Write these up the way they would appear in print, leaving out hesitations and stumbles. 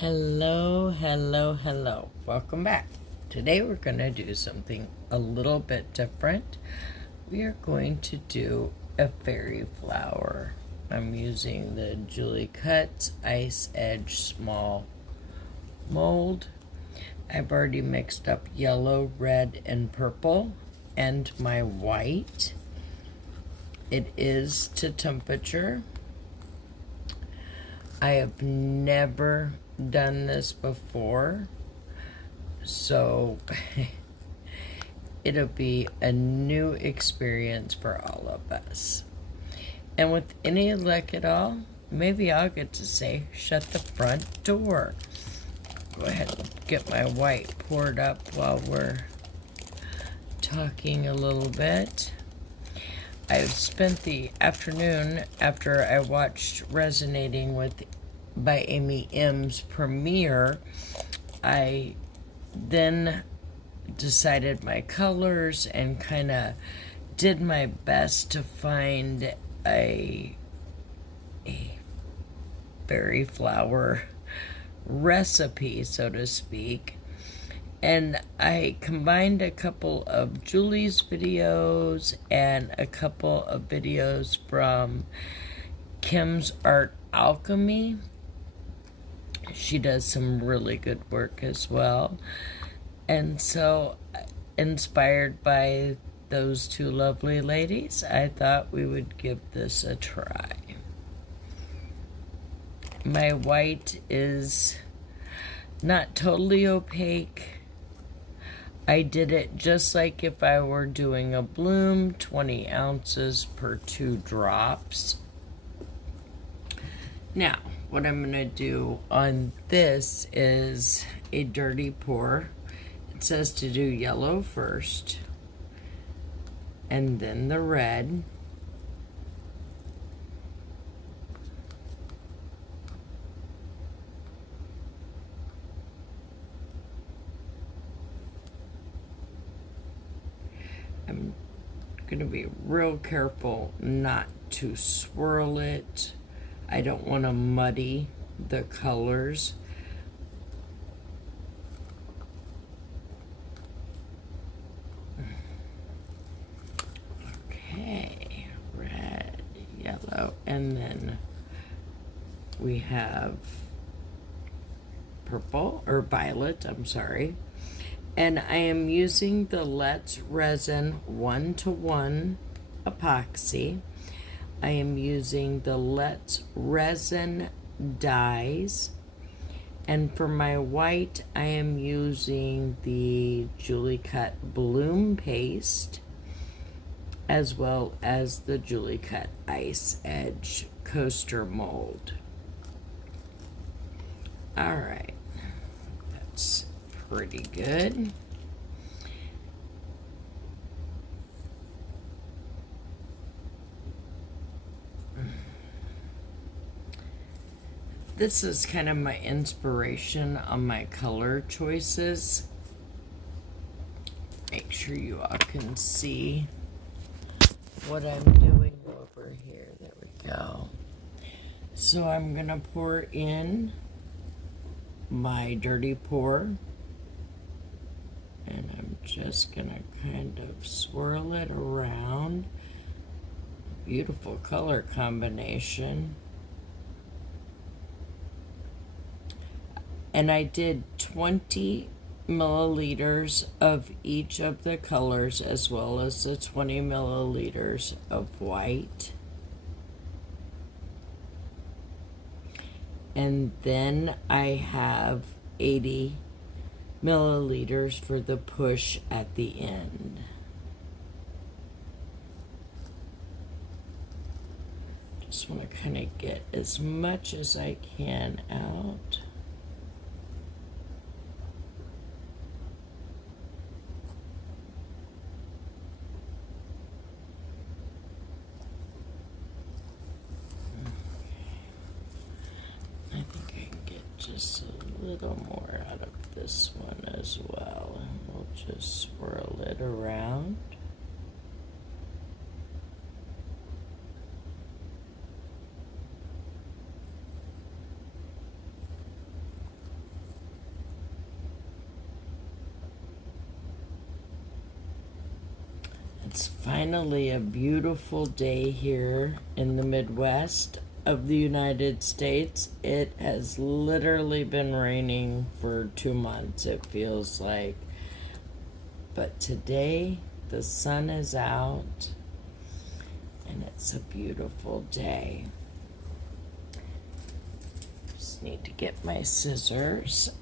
Hello, hello, hello. Welcome back. Today we're going to do something a little bit different. We are going to do a fairy flower. I'm using the Julie Cuts Ice Edge Small mold. I've already mixed up yellow, red, and purple and my white. It is to temperature. I have never done this before, so it'll be a new experience for all of us. And with any luck at all, maybe I'll get to say, shut the front door. Go ahead and get my white poured up while we're talking a little bit. I've spent the afternoon after I watched Resonating by Amy M's premiere. I then decided my colors and kind of did my best to find a fairy flower recipe, so to speak. And I combined a couple of Julie's videos and a couple of videos from Kim's Art Alchemy. She does some really good work as well. And so, inspired by those two lovely ladies, I thought we would give this a try. My white is not totally opaque. I did it just like if I were doing a bloom, 20 ounces per 2 drops. Now, what I'm going to do on this is a dirty pour. It says to do yellow first, and then the red. I'm going to be real careful not to swirl it. I don't want to muddy the colors. Okay, red, yellow, and then we have purple, or violet, I'm sorry. And I am using the Let's Resin 1-to-1 epoxy. I am using the Let's Resin dyes. And for my white, I am using the Julie Cut Bloom Paste, as well as the Julie Cut Ice Edge Coaster Mold. Alright, that's pretty good. This is kind of my inspiration on my color choices. Make sure you all can see what I'm doing over here. There we go. So I'm gonna pour in my dirty pour, and I'm just gonna kind of swirl it around. Beautiful color combination. And I did 20 milliliters of each of the colors, as well as the 20 milliliters of white. And then I have 80 milliliters for the push at the end. Just want to kind of get as much as I can out. Just a little more out of this one as well, and we'll just swirl it around. Finally, a beautiful day here in the Midwest of the United States. It has literally been raining for 2 months, it feels like. But today, the sun is out, and it's a beautiful day. Just need to get my scissors.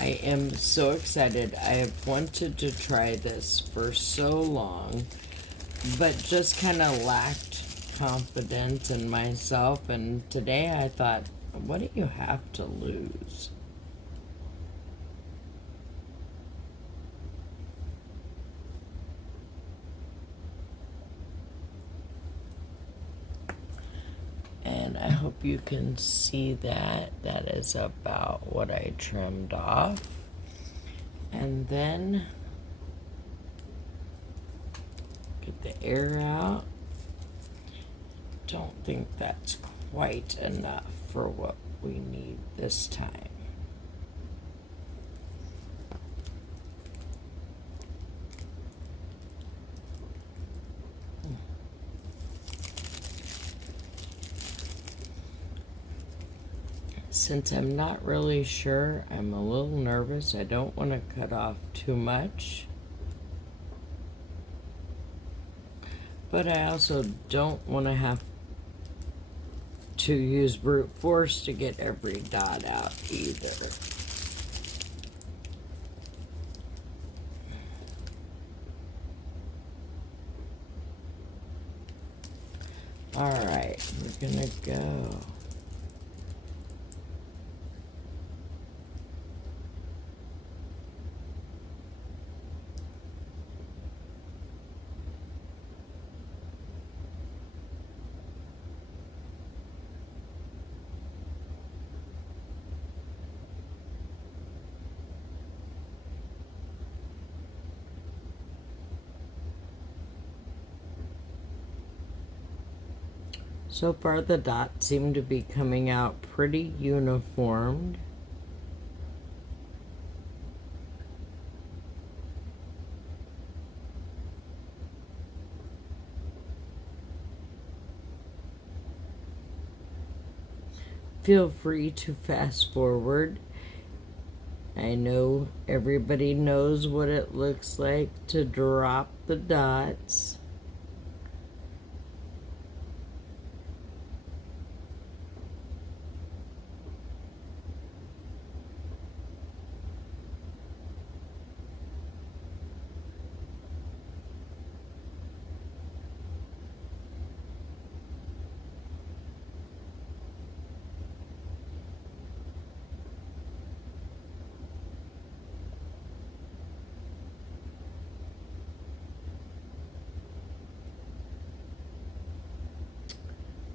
I am so excited. I have wanted to try this for so long, but just kind of lacked confidence in myself. And today I thought, what do you have to lose? And I hope you can see that. That is about what I trimmed off. And then get the air out. Don't think that's quite enough for what we need this time. Since I'm not really sure, I'm a little nervous. I don't want to cut off too much. But I also don't want to have to use brute force to get every dot out either. Alright, we're gonna go. So far the dots seem to be coming out pretty uniformed. Feel free to fast forward. I know everybody knows what it looks like to drop the dots.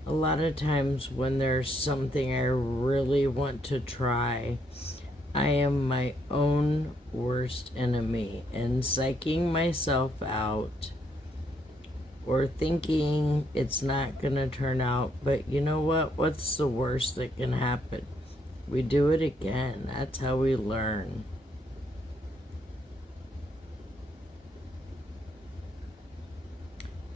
A lot of times when there's something I really want to try, I am my own worst enemy, and psyching myself out or thinking it's not gonna turn out. But you know what? What's the worst that can happen? We do it again. That's how we learn.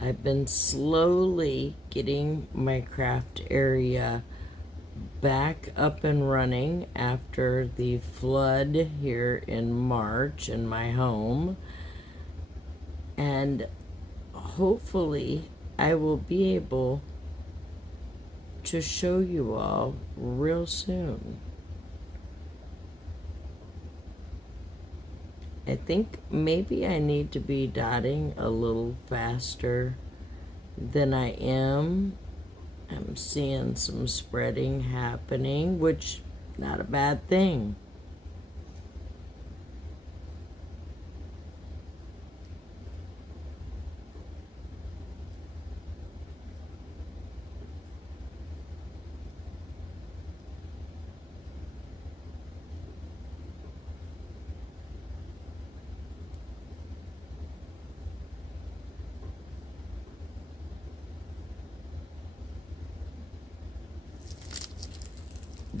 I've been slowly getting my craft area back up and running after the flood here in March in my home. And hopefully I will be able to show you all real soon. I think maybe I need to be dotting a little faster than I am. I'm seeing some spreading happening, which not a bad thing.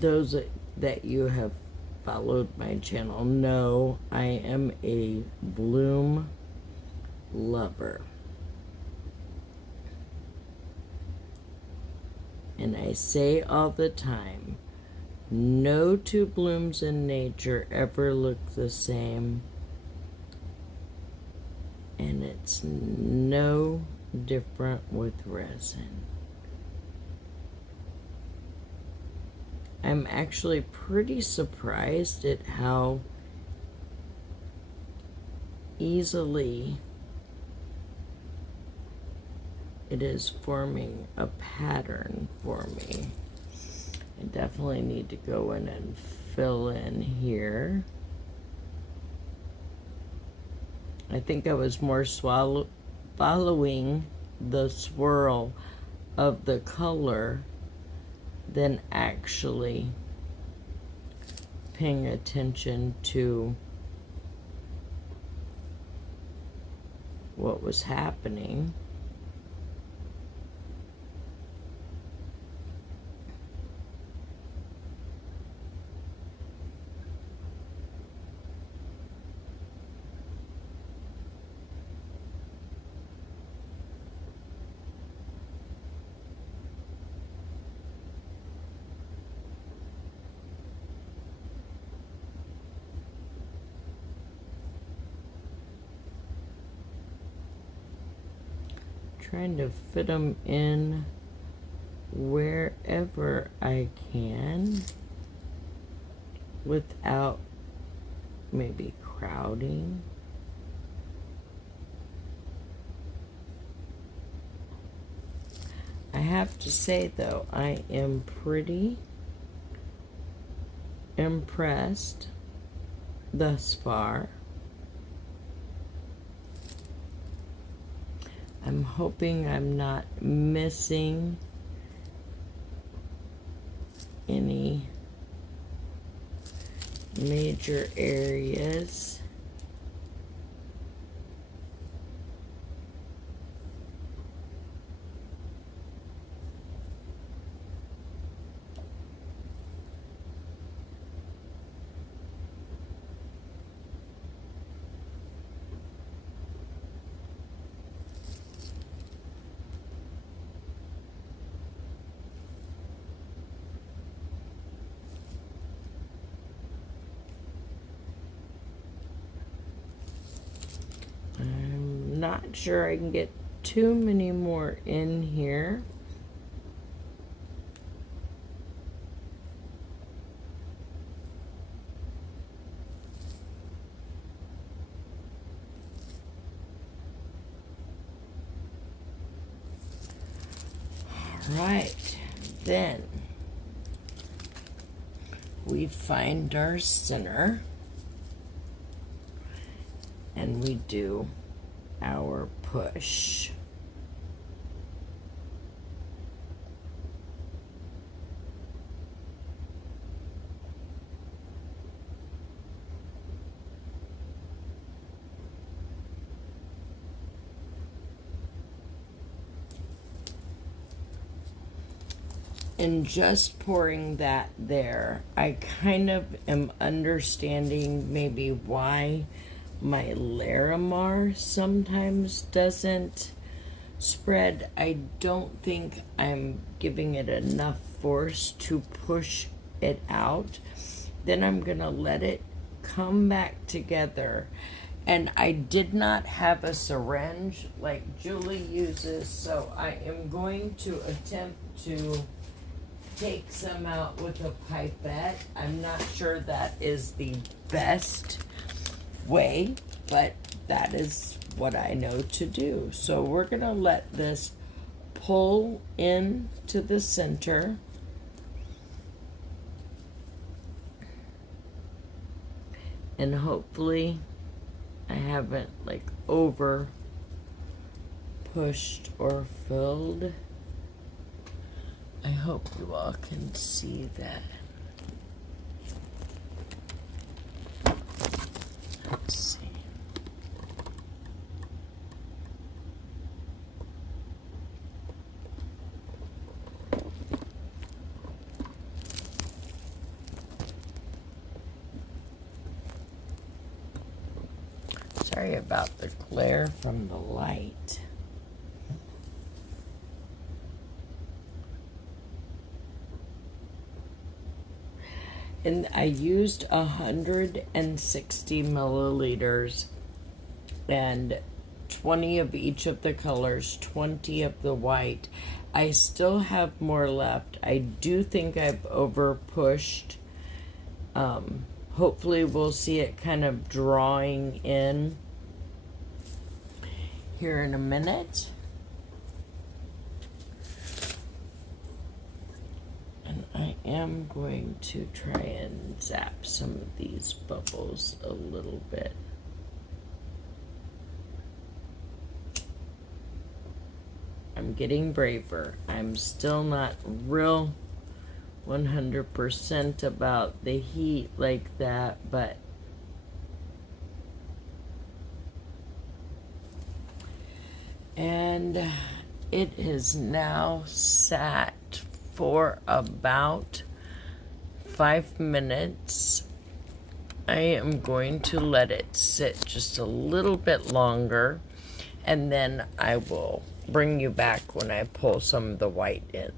those that you have followed my channel know I am a bloom lover. And I say all the time, no two blooms in nature ever look the same. And it's no different with resin. I'm actually pretty surprised at how easily it is forming a pattern for me. I definitely need to go in and fill in here. I think I was more following the swirl of the color than actually paying attention to what was happening. Trying to fit them in wherever I can without maybe crowding. I have to say though, I am pretty impressed thus far. I'm hoping I'm not missing any major areas. I'm not sure I can get too many more in here. All right, then we find our center. And we do our push. And just pouring that there, I kind of am understanding maybe why my Larimar sometimes doesn't spread. I don't think I'm giving it enough force to push it out. Then I'm gonna let it come back together. And I did not have a syringe like Julie uses, so I am going to attempt to take some out with a pipette. I'm not sure that is the best way, but that is what I know to do. So we're gonna let this pull in to the center. And hopefully I haven't like over pushed or filled. I hope you all can see that. Let's see. Sorry about the glare from the light. And I used 160 milliliters and 20 of each of the colors, 20 of the white. I still have more left. I do think I've over pushed. Hopefully we'll see it kind of drawing in here in a minute. And I am going to try and zap some of these bubbles a little bit. I'm getting braver. I'm still not real 100% about the heat like that, but and it is now sat for about 5 minutes. I am going to let it sit just a little bit longer, and then I will bring you back when I pull some of the white in.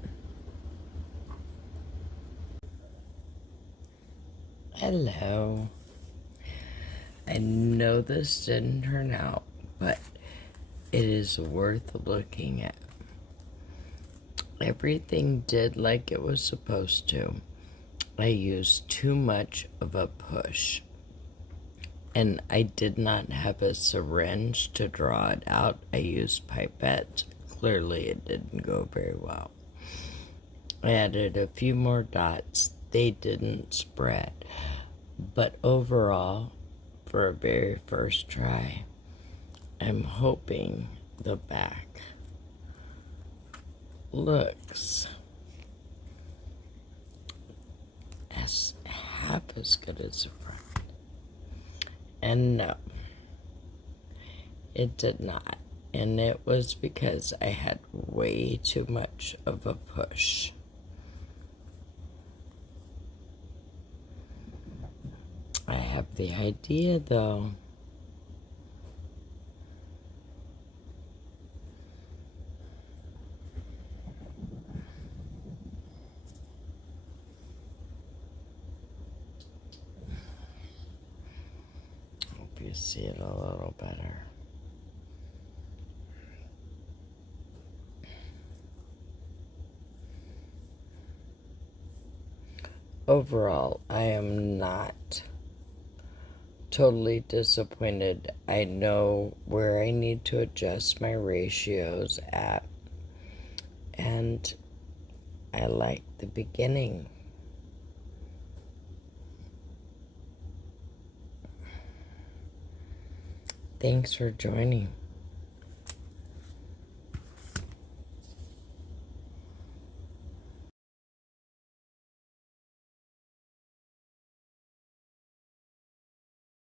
Hello. I know this didn't turn out, but it is worth looking at. Everything did like it was supposed to. I used too much of a push, and I did not have a syringe to draw it out. I used pipettes. Clearly it didn't go very well. I added a few more dots. They didn't spread, but overall, for a very first try, I'm hoping the back looks as half as good as the front. And no, it did not. And it was because I had way too much of a push. I have the idea though. Hope you see it a little better. Overall, I am not totally disappointed. I know where I need to adjust my ratios at, and I like the beginning. Thanks for joining.